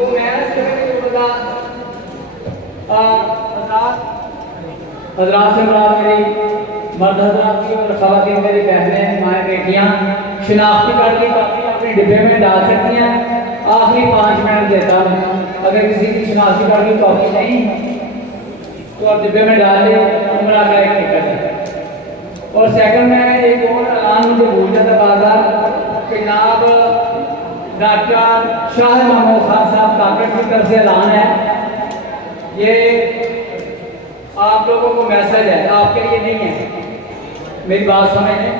تو میں حضرات سے مراد میری مرد حضرات کی اور خواتین میری بہنیں مائیں بیٹیاں شناختی کارڈ کی کاپی اپنے ڈبے میں ڈال سکتی ہیں. آخری 5 منٹ دیتا ہوں. اگر کسی کی شناختی کارڈ کی کاپی نہیں تو آپ ڈبے میں ڈال لیں, عمرہ کا ایک ٹکٹ ہے. اور سیکنڈ میں ایک اور اعلان مجھے بھول جاتا بازار کہ جناب ڈاکٹر شاہ محمود خان صاحب کاکڑ کی طرف سے اعلان ہے. یہ آپ لوگوں کو میسج ہے, آپ کے لیے نہیں ہے. میری بات سمجھیں,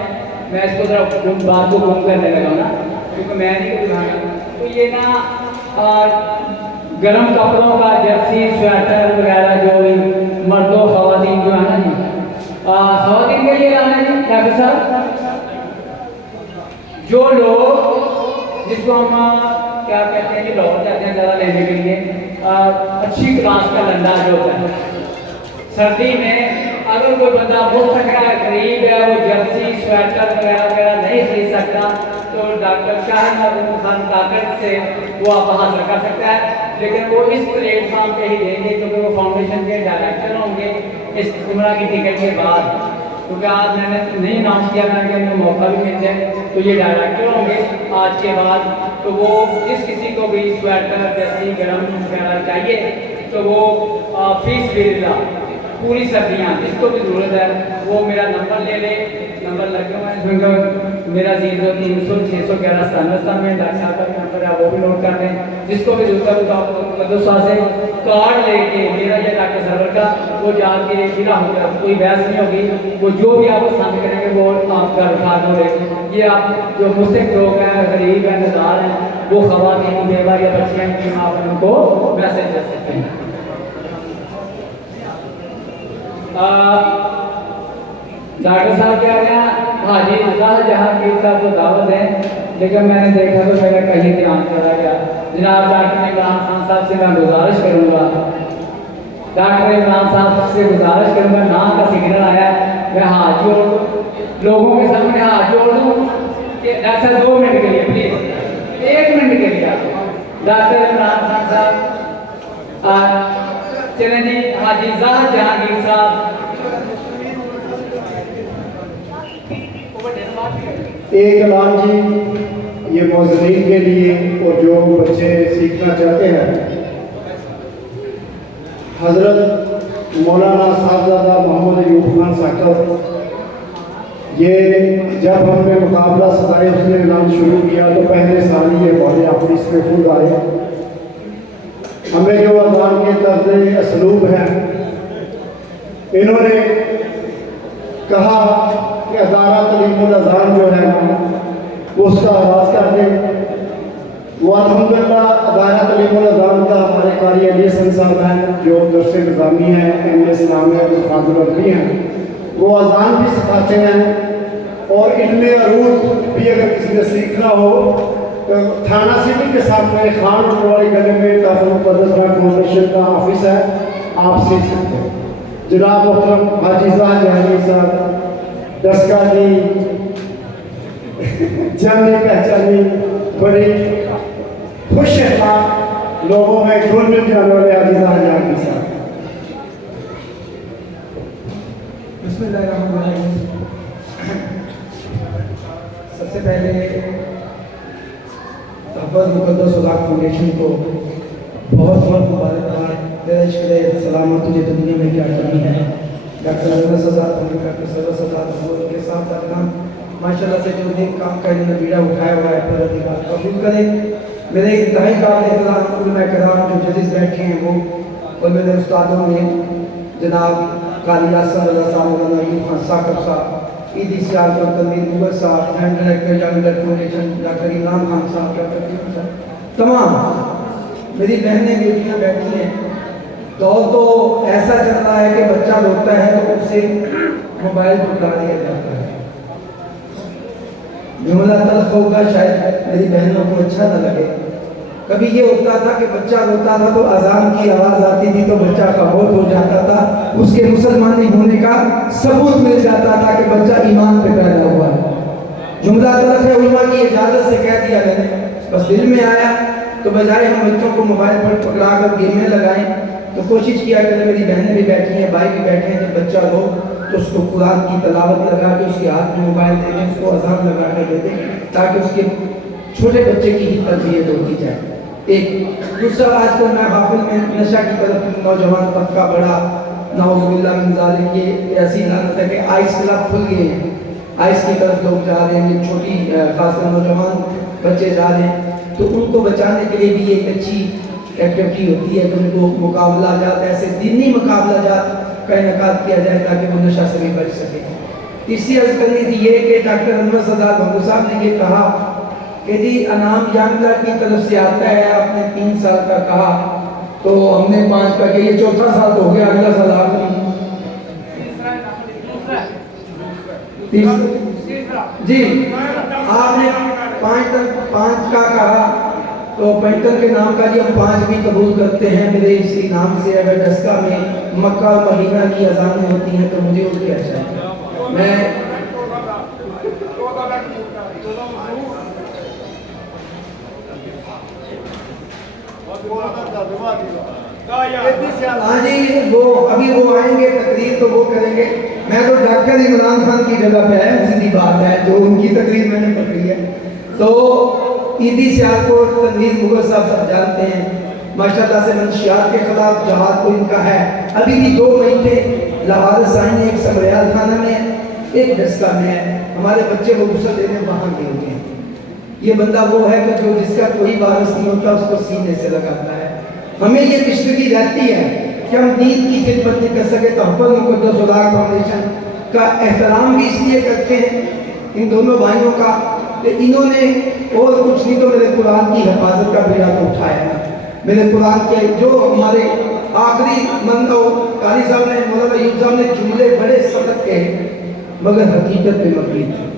میں اس کو ذرا بات کو گم کرنے لگا نا, کیونکہ میں نہیں دکھانا. تو یہ نا گرم کپڑوں کا جرسی سویٹر وغیرہ جو مردوں خواتین جو ہے نا جی, خواتین کے لیے لانا ہے جی ڈاکٹر صاحب. جو لوگ جس کو ہم کیا کہتے ہیں کہ لاہور جاتے ہیں زیادہ لینے کے لیے, اچھی کلاس کا لنڈا جو ہوتا ہے سردی میں, اگر کوئی بندہ مستقل غریب ہے وہ جرسی سویٹر وغیرہ نہیں خرید سکتا تو ڈاکٹر شاہ محمود خان کاکڑ سے وہ آپ حاصل کر سکتا ہے. لیکن وہ اس پلیٹ فارم پہ ہی دیں گے کیونکہ وہ فاؤنڈیشن کے ڈائریکٹر ہوں گے اس عمرہ کی ٹکٹ کے بعد. کیونکہ آج میں نے نہیں اناؤنس کیا تھا کہ ہمیں موقع بھی مل جائے, تو یہ ڈائریکٹر ہوں گے آج کے بعد. تو وہ جس کسی کو بھی سویٹر جرسی گرم وغیرہ چاہیے تو وہ فیس بلا پوری سردیاں جس کو بھی ضرورت ہے وہ میرا نمبر لے لے. نمبر لگے ہوئے ہیں میرا 030061197 میں ڈاکٹر صاحب کا نمبر ہے, وہ بھی نوٹ کر لیں. جس کو بھی ضرورت ہے وہ سے کارڈ لے کے میرا یا ڈاکٹر سرور کا وہ جا کے بنا ہو گیا, کوئی بحث نہیں ہوگی. وہ جو بھی آپ پسند کریں گے وہ آپ کا اٹھا دو رہے. یہ آپ جو مستق لوگ ہیں, غریب ہیں, نظار ہیں, وہ خواتین بیوہ یا بچیاں کی آپ ان کو میسج دے سکتے ہیں. ڈاکٹر صاحب کیا گیا حاجی رضا جہانگیر صاحب کو دعوت ہے, لیکن میں نے دیکھا تو میرا کہیں دھیان چلا گیا. جناب ڈاکٹر عمران خان صاحب سے میں گزارش کروں گا, ڈاکٹر عمران صاحب سے گزارش کروں گا, نام کا سگنل آیا میں ہاتھ جوڑ لوگوں کے سامنے ہاتھ جوڑ دوں کہ ڈاکٹر صاحب 2 منٹ کے لیے پلیز 1 منٹ کے لیے ڈاکٹر عمران خان صاحب چلیں جی. حاجی رضا جہانگیر صاحب ایک اعلان جی, یہ موزنین کے لیے اور جو بچے سیکھنا چاہتے ہیں, حضرت مولانا صاحبزادہ محمد ایوب خان صاحب, یہ جب ہم نے مقابلہ سدائے اس نے اعلان شروع کیا تو پہلے سال یہ ہمارے آفس میں خود آئے. ہمیں جو اذان کے طرز اسلوب ہیں انہوں نے کہا کہ ادارہ تعلیم الاذان جو ہے اس کا آغاز کر دیں. وہ الحمدللہ ادارہ تعلیم الاذان کا ہمارے قاری علی حسن صاحب ہیں جو درس نظامی ہیں, ایم اے اسلام ہے, فاضل عربی ہیں, وہ اذان بھی سکھاتے ہیں. اور علم عروض بھی اگر کسی نے سیکھنا ہو تھانہ سٹی کے سامنے خان والی گلی میں تحفظ مقدس راک فاؤنڈیشن کا آفس ہے, آپ سیکھ سکتے ہیں. جناب محترم حاجی رضا جہانگیر صاحب دسکا جی جانی پہچانی بڑی خوش اخلاق لوگوں میں گھل مل جانے والے حاجی رضا جہانگیر صاحب. بسم اللہ الرحمن الرحیم. سب سے پہلے تحفظ مقدس راک فاؤنڈیشن کو بہت بہت مبارکباد. میرا عشق سلامت تجھے دنیا میں کیا کرنی ہے. ڈاکٹر عزت سزاد ڈاکٹر سرور سزاد کے ساتھ ساتھ ماشاء اللہ سے جو نیک کام کا انہوں نے بیڑا اٹھایا ہوا ہے پر ادھکار قبول کرے. میرے انتہائی قابل احترام علماء کرام جو ججز بیٹھے ہیں وہ, اور میرے استادوں میں جناب قاری یاسر رضا صاحب, مولانا ایوب خان ثاقب صاحب, عیدی سیال پر تنویر مغل صاحب, and director Jamia foundation doctor Imran Khan صاحب, ڈاکٹر صاحب, تمام میری بہنیں بیٹیاں بیٹھی ہیں. دور تو ایسا چل رہا ہے کہ بچہ روتا ہے تو اسے موبائل پکڑا دیا جاتا ہے. جملہ تلخ ہوگا شاید میری بہنوں کو اچھا نہ لگے. کبھی یہ ہوتا تھا کہ بچہ روتا تھا تو اذان کی آواز آتی تھی تو بچہ خاموش ہو جاتا تھا, اس کے مسلمان نہیں ہونے کا ثبوت مل جاتا تھا کہ بچہ ایمان پہ پیدا ہوا ہے. جملہ تلخ ہے, علماء کی اجازت سے کہہ دیا میں نے, بس دل میں آیا تو بجائے ہم بچوں کو موبائل پر پکڑا کر گیم میں لگائیں تو کوشش کیا کریں، میری بہنیں بھی بیٹھی ہیں، بھائی بھی بیٹھے ہیں، جب بچہ ہو تو اس کو قرآن کی تلاوت لگا کے اس کے ہاتھ میں موبائل دے دیں، اس کو اذان لگا کر دے دیں تاکہ اس کے چھوٹے بچے کی ہی تربیت ہوتی جائے۔ ایک دوسرا، آج کل میں حافظ میں نشہ کی طرف نوجوان طبقہ بڑا نعوذ باللہ من ذالک، یہ ایسی لعنت ہے کہ آئس کلب کھل گئے ہیں، آئس کی طرف لوگ جا رہے ہیں، چھوٹی خاص کر نوجوان بچے جا رہے ہیں، تو ان کو بچانے کے لیے بھی ایک اچھی ایکٹیویٹی ہوتی ہے کہ ان کو مقابلہ جات، ایسے دینی مقابلہ جات کا انعقاد کیا جائے تاکہ وہ نشہ سے بھی بچ سکے۔ تیسری عرض کرنی تھی یہ کہ ڈاکٹر انور سردار بھنگو صاحب نے یہ کہا کہ جی انعام جانگلہ کی طرف سے آتا ہے، آپ نے 3 سال کا کہا تو ہم نے 5 کا کہ یہ 4تھا سال ہو گیا، اگلا سال آخری جی آپ نے 5 کا کہا تو پینٹر کے نام کا جی ہم 5 بھی قبول کرتے ہیں میرے اسی نام سے۔ اگر ڈسکا میں مکہ اور مدینہ کی اذانیں ہوتی ہیں تو مجھے ان کی اچھا میں ہاں جی وہ ابھی وہ آئیں گے تقریر تو وہ کریں گے، میں تو ڈاکٹر عمران خان کی جگہ پہ ہے، سیدھی بات ہے، جو ان کی تقریر میں نے پکڑی ہے۔ تو عیدی سیال کو تنویر مغل صاحب جانتے ہیں، ماشاءاللہ سے منشیات کے خلاف جہاد تو ان کا ہے۔ ابھی بھی 2 مہینے لوارس آئیں ہیں، ایک سبریال خانہ میں ایک ڈسکا میں ہے، ہمارے بچے وہ غسل دینے وہاں گئے ہوتے ہیں۔ یہ بندہ وہ ہے کہ جو جس کا کوئی وارث نہیں ہوتا اس کو سینے سے لگاتا ہے۔ ہمیں یہ تشویشی رہتی ہے کہ ہم دین کی خدمت نہیں کر سکے، تحفظ مقدس خدا فاؤنڈیشن کا احترام بھی اس لیے کرتے ہیں ان دونوں بھائیوں کا کہ انہوں نے اور کچھ نہیں تو میرے قرآن کی حفاظت کا بیڑا تو اٹھایا ہے۔ میرے قرآن کے جو ہمارے آخری منو قاری صاحب نے، مولانا ایوب صاحب نے جملے بڑے سخت کہے مگر حقیقت میں مبنی تھے۔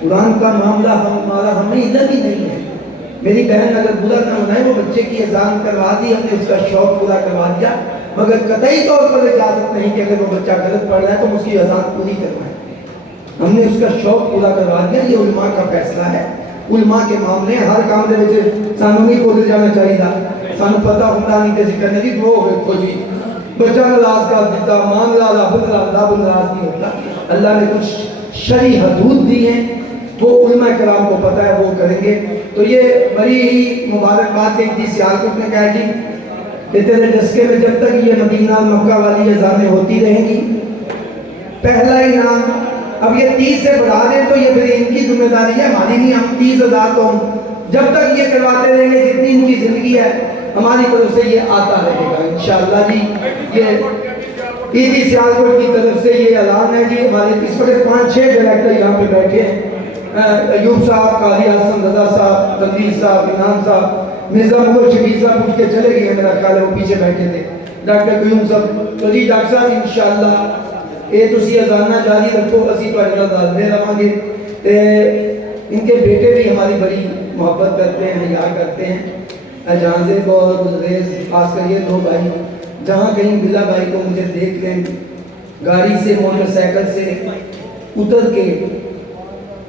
قرآن کا معاملہ ہمارا ہمیں ادھر ہی نہیں ہے۔ میری بہن اگر برا نہ ہونا ہے، وہ بچے کی اذان کروا دی، ہم نے اس کا شوق پورا کروا دیا، مگر قطعی طور پر اجازت نہیں کہ اگر وہ بچہ غلط پڑھ رہا ہے تو ہم اس کی اذان پوری کروائیں۔ ہم نے اس کا شوق پورا کروا دیا، یہ علماء کا فیصلہ ہے۔ علماء کے معاملے ہر کام دے وچ سانوں نہیں کھول جانا چاہیے، سانوں پتہ ہوتا نہیں کہ ذکر نہیں وہ ویکھو جی بچہ ناراض کر دیتا، ماں ناراض، رب ناراض نہیں ہوتا۔ اللہ نے کچھ شرعی حدود دی ہیں، وہ علماء کرام کو پتہ ہے، وہ کریں گے۔ تو یہ بڑی ہی مبارک بات ہے کہ سیالکوٹ نے کہا جی کہ تیرے ڈسکے میں جب تک یہ مدینہ مکہ والی اذانیں ہوتی رہیں گی، پہلا انعام اب یہ 30 سے بڑھا دیں تو یہ پھر ان کی ذمہ داری ہے، ہماری نہیں۔ ہم 30,000 تو جب تک یہ کرواتے رہیں گے، جتنی ان کی زندگی ہے ہماری طرف سے یہ آتا رہے گا انشاءاللہ جی۔ یہ عیدی سیالکوٹ کی طرف سے یہ اعلان ہے جی۔ ہمارے اس وقت 5-6 ڈائریکٹر یہاں پہ بیٹھے ہیں، ایوب صاحب، قاری حسن رضا صاحب، تنویر صاحب، انعام صاحب، مرزا مغل شبیر صاحب اٹھ کے چلے گئے ہیں، میرا خیال ہے وہ پیچھے بیٹھے تھے، ڈاکٹر قیوم صاحب۔ تو جی ڈاکٹر صاحب انشاءاللہ یہ تسی اذانہ جاری رکھو، اسی پر نظر دے رہاں گے۔ ان کے بیٹے بھی ہماری بڑی محبت کرتے ہیں، حیا کرتے ہیں، جہانزیب اور گلریز، خاص کر یہ 2 بھائی جہاں کہیں بلا بھائی کو مجھے دیکھ لیں گاڑی سے موٹر سائیکل سے اتر کے،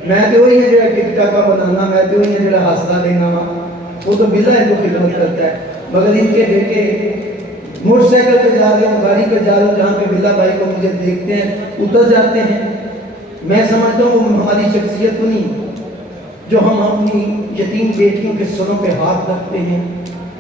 میں تو وہی ہے جڑا ٹک ٹاکا بنانا، میں تو وہی ہے جڑا حاصلہ دینا، وہ تو بلا ہے جو خدمت کرتا ہے، مگر ان کے بیٹے موٹر سائیکل پہ جا رہے ہوں، گاڑی پہ جا رہے ہوں، جہاں پہ بلا بھائی کو مجھے دیکھتے ہیں اتر جاتے ہیں۔ میں سمجھتا ہوں وہ ہماری شخصیت کو نہیں، جو ہم اپنی یتیم بیٹیوں کے سروں پہ ہاتھ رکھتے ہیں،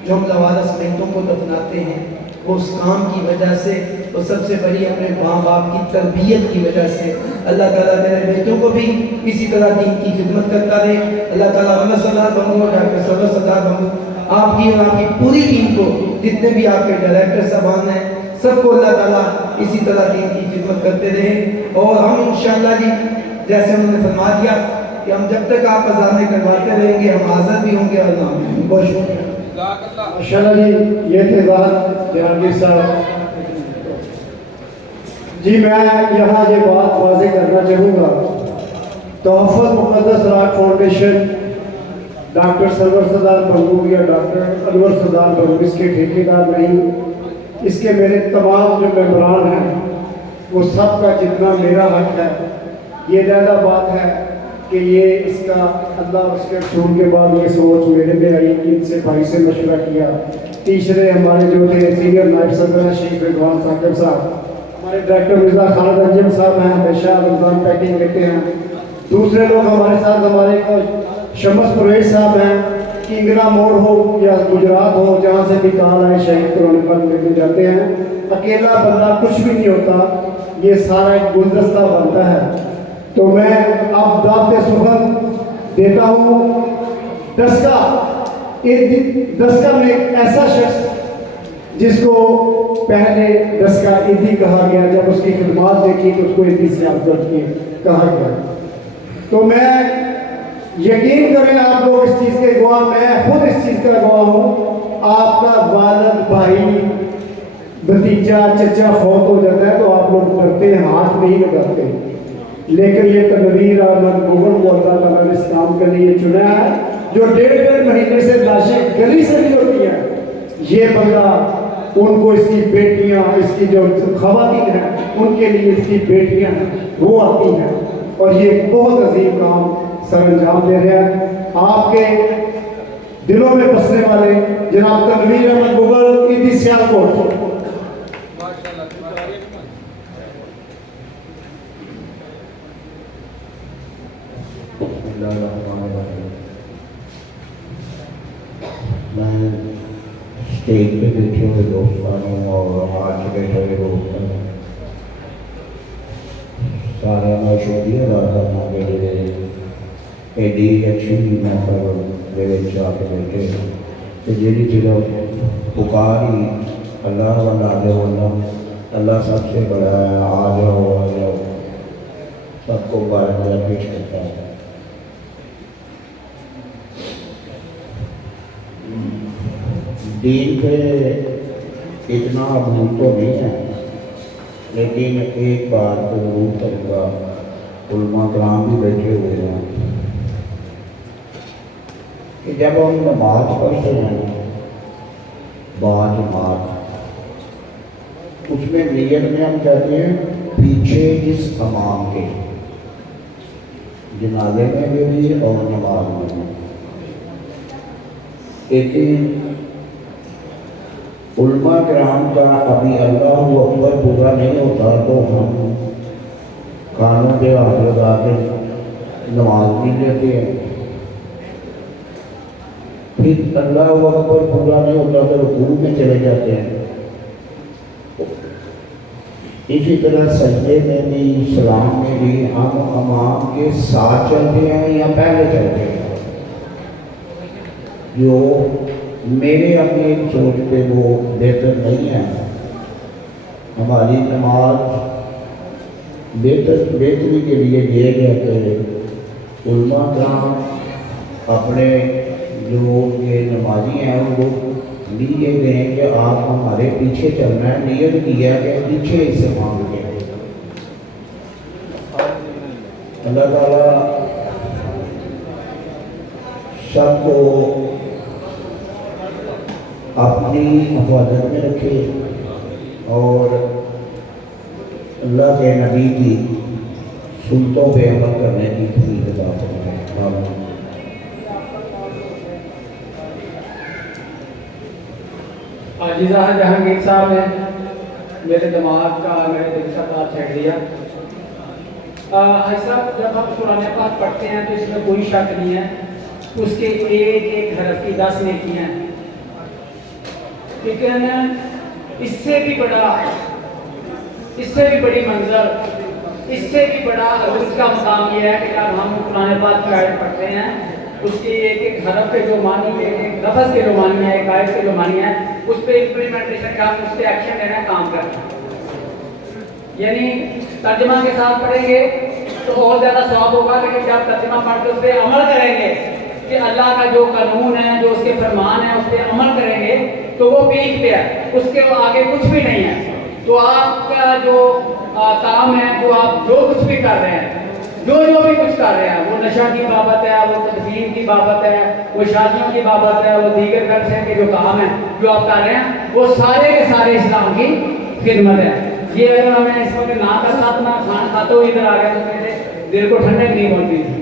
جو ہم لوارس بیٹوں کو دفناتے ہیں، وہ اس کام کی وجہ سے، وہ سب سے بڑی اپنے ماں باپ کی تربیت کی وجہ سے۔ اللہ تعالیٰ میرے بیٹوں کو بھی اسی طرح دین کی خدمت کرتا رہے۔ اللہ تعالیٰ انور سردار بھنگو، ڈاکٹر سرور سردار بھنگو، آپ کی اور آپ کی پوری ٹیم کو، جتنے بھی آپ کے ڈائریکٹر صاحبان ہیں، سب کو اللہ تعالیٰ اسی طرح دین کی خدمت کرتے رہیں۔ اور ہم انشاءاللہ جی جیسے انہوں نے فرما دیا کہ ہم جب تک آپ اذانیں کرواتے رہیں گے ہم حاضر بھی ہوں گے اور نہ ہوں گے۔ بہت شکریہ۔ ماشاءاللہ جی، یہ تھے بات جہانگیر صاحب جی۔ میں یہاں یہ بات واضح کرنا چاہوں گا، تحفظ مقدس راگ فاؤنڈیشن ڈاکٹر سرور سردار بھنگو یا ڈاکٹر انور سردار بھنگو اس کے ٹھیکیدار نہیں، اس کے میرے تمام جو ممبران ہیں وہ سب کا جتنا میرا حق ہے۔ یہ علیحدہ بات ہے کہ یہ اس کا اللہ اور اس کے رسول کے بعد یہ سوچ میرے میں آئی، ان سے بھائی سے مشورہ کیا۔ تیسرے ہمارے جو تھے سینئر نائب صدر ہیں شیخ رضوان ثاقب صاحب، ہمارے ڈائریکٹر مرزا خالد انجم صاحب ہیں، ہمیشہ رمضان پیکنگ لیتے ہیں۔ دوسرے لوگ ہمارے ساتھ ہمارے شمس پرویز صاحب ہیں، کنگرا موڑ ہو یا گجرات ہو، جہاں سے بھی کال آئے شہید قرآن پاک لے کے جاتے ہیں۔ اکیلا بندہ کچھ بھی نہیں ہوتا، یہ سارا ایک گلدستہ بنتا ہے۔ تو میں اب دعوت سخن دیتا ہوں دسکا۔ دسکا میں ایک ایسا شخص جس کو پہلے دسکا عیدی کہا گیا، جب اس کی خدمات دیکھی تو اس کو عیدی سے افضل کہا گیا۔ تو میں یقین کریں آپ لوگ اس چیز کے گواہ، میں خود اس چیز کا گواہ ہوں، آپ کا والد، بھائی، بھتیجا، چچا فوت ہو جاتا ہے تو آپ لوگ ڈرتے ہیں، ہاتھ نہیں لگاتے، لیکن یہ تنویر احمد مغل کو اللہ تعالیٰ نے اس کام کے لیے چنا ہے، جو 1.5 مہینے سے لاشیں گلی سے نہیں ہوتی ہیں۔ یہ بندہ ان کو اس کی بیٹیاں، اس کی جو خواتین ہیں ان کے لیے اس کی بیٹیاں ہیں وہ آتی ہیں، اور یہ بہت عظیم کام سر انجام دے رہے ہیں۔ آپ کے دلوں میں بسنے والے جناب تنویر احمد مغل، عیدی سیالکوٹ۔ میں اسٹیج پہ بیٹھے ہوئے دوستانوں اور آج بیٹھے ہوئے دوستوں سارے میں شکریہ ادا کرنا کہ جڑے ایڈی اچھی محفل میرے آ کے بیٹھے کہ جیڑی صرف پکاری اللہ والا اللہ سب سے بڑا ہے، آ جاؤ سب کو بارک پیش کرتا ہے۔ دین پہ اتنا عبور تو نہیں ہے، لیکن ایک بات تو ضرور کروں گا، علماء کرام بھی بیٹھے ہوئے ہیں کہ جب ہم نماز پڑھتے ہیں جماعت، اس میں نیت میں ہم کہتے ہیں پیچھے اس امام کے، جنازے میں بھی اور نماز میں بھی، لیکن علماء کرام کا ابھی اللہ اکبر پورا نہیں ہوتا تو ہم کانوں کے ہاتھ لگا کے نماز نہیں لیتے ہیں، پھر اللہ اکبر پورا نہیں ہوتا تو رکوع میں چلے جاتے ہیں۔ اسی طرح سجدے میں بھی، سلام میں بھی ہم امام کے ساتھ چلتے ہیں یا پہلے چلتے ہیں، جو میرے اپنی سوچ پہ وہ بہتر نہیں ہے۔ ہماری نماز بہتری کے لیے یہ ہے کہ علماء کرام اپنے جو یہ نمازی ہیں ان کو نیت دیں کہ آپ ہمارے پیچھے چلنا ہے، نیت کیا کہ پیچھے اسے مانگ کے۔ اللہ تعالیٰ سب کو اپنی حفاظت میں رکھے اور اللہ کے نبی کی سنتوں پہ عمل کرنے کی توفیق عطا فرمائے۔ آمین۔ عاجزہ جہانگیر صاحب نے میرے دماغ کا، میرے دل کا بات چھیڑ دیا۔ حاجی صاحب، جب ہم قرآن پاک پڑھتے ہیں تو اس میں کوئی شک نہیں ہے، اس کے ایک ایک حرف کی 10 نیکیاں ہیں، لیکن اس سے بھی بڑی منظر، اس سے بھی بڑا اس کا مقام یہ ہے کہ جب ہم قرآن پاک کی آیت پڑھتے ہیں، اس کے ایک ایک حرف کے جو معنی ہے، ایک ایک لفظ کے جو معنی ہے، ایک آیت کے جو معنی ہے، اس پہ امپلیمنٹیشن کا، اس پہ ایکشن لینا، کام کرنا۔ یعنی ترجمہ کے ساتھ پڑھیں گے تو اور زیادہ ثواب ہوگا، لیکن جب ترجمہ پڑھ کے اس پہ عمل کریں گے کہ اللہ کا جو قانون ہے، جو اس کے فرمان ہے، اس پہ عمل کریں گے تو وہ پیک پہ ہے، اس کے آگے کچھ بھی نہیں ہے۔ تو آپ کا جو کام ہے، جو آپ جو کچھ بھی کر رہے ہیں، جو بھی کچھ کر رہے ہیں، وہ نشہ کی بابت ہے، وہ تدفین کی بابت ہے، وہ شادیوں کی بابت ہے، وہ دیگر قرضے کے جو کام ہیں جو آپ کر رہے ہیں، وہ سارے کے سارے اسلام کی خدمت ہے۔ یہ اگر ہمیں اس وقت نہ کرتا تو میں کھان کھاتے ہوئے ادھر آ گیا تو میرے دل کو ٹھنڈک نہیں ہوتی تھی۔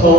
100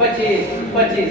25, 25,